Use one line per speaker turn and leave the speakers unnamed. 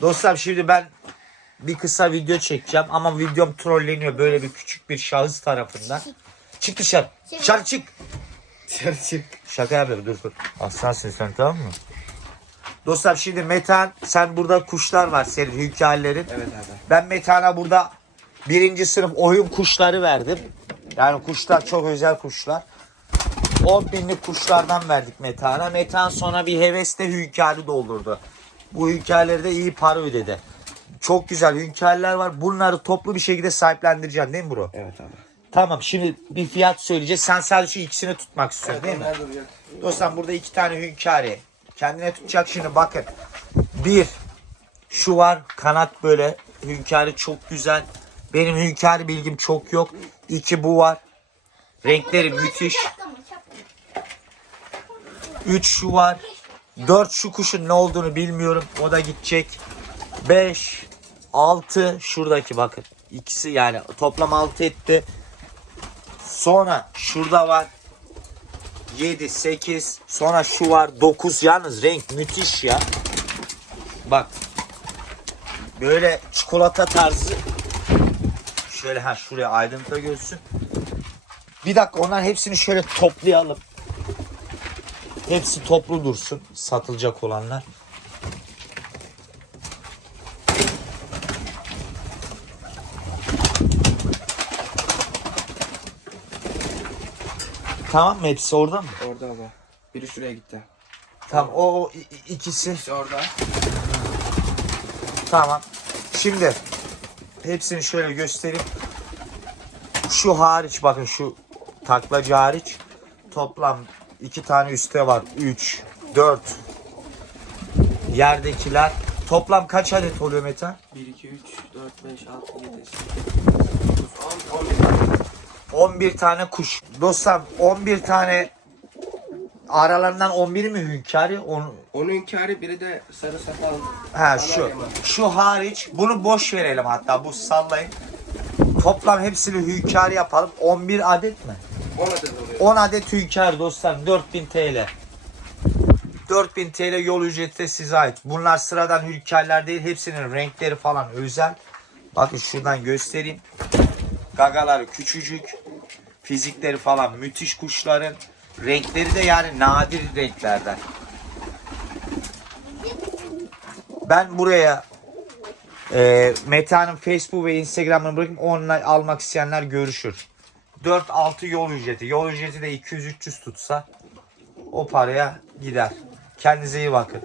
Dostlar şimdi ben bir kısa video çekeceğim ama videom trolleniyor böyle bir küçük bir şahıs tarafından. Çık dışarı. Dışarı çık.
Dışarı çık.
Şaka yapıyorum dur dur. Aslansın sen tamam mı? Dostlar şimdi Metan sen burada kuşlar var senin hünkârlerin.
Evet abi.
Ben Metan'a burada birinci sınıf oyun kuşları verdim. Yani kuşlar çok özel kuşlar. 10 binlik kuşlardan verdik Metan'a. Metan sonra bir hevesle hünkârı doldurdu. Bu hünkârları da iyi para ödedi. Çok güzel hünkârlar var. Bunları toplu bir şekilde sahiplendireceksin değil mi bro?
Evet abi.
Tamam şimdi bir fiyat söyleyeceğiz. Sen sadece ikisini tutmak istiyorsun değil mi?
Duracak.
Dostlar burada iki tane hünkârı. Kendine tutacak şimdi bakın. Bir şu var kanat böyle. Hünkârı çok güzel. Benim hünkârı bilgim çok yok. İki bu var. Renkleri müthiş. Üç şu var. Dört şu kuşun ne olduğunu bilmiyorum. O da gidecek. Beş, altı şuradaki bakın. İkisi yani toplam altı etti. Sonra şurada var. 7, 8. Sonra şu var 9. Yalnız renk müthiş ya. Bak. Böyle çikolata tarzı. Şöyle ha şuraya aydınlıkta görsün. Bir dakika onların hepsini şöyle toplayalım. Hepsi toplu dursun. Satılacak olanlar. Tamam mı? Hepsi orada mı?
Orada abi. Biri şuraya gitti.
Tamam o, o i- ikisi.
İşte orada.
Tamam. Şimdi hepsini şöyle göstereyim. Şu hariç bakın şu taklacı hariç toplam iki tane üstte var. 3, 4 yerdekiler. Toplam kaç adet oluyor Meta?
1, 2, 3, 4, 5, 6, 7, 8, 9, 10, 11.
11 tane kuş. Dostlar 11 tane aralarından 11 mi hünkârı? Onu,
Onun hünkârı biri de sarı sakal.
Ha şu. Şu hariç bunu boş verelim hatta bu sallayın. Toplam hepsini hünkâr yapalım. 11 adet mi?
10 adet oluyor.
10 adet hünkâr dostlar 4000 TL. 4000 TL yol ücreti de size ait. Bunlar sıradan hünkârlar değil. Hepsinin renkleri falan özel. Bakın şuradan göstereyim. Gagaları küçücük. Fizikleri falan müthiş kuşların. Renkleri de yani nadir renklerden. Ben buraya e, Meta'nın Facebook ve Instagram'ını bırakayım. Onunla almak isteyenler görüşür. 4-6 yol ücreti. Yol ücreti de 200-300 tutsa o paraya gider. Kendinize iyi bakın.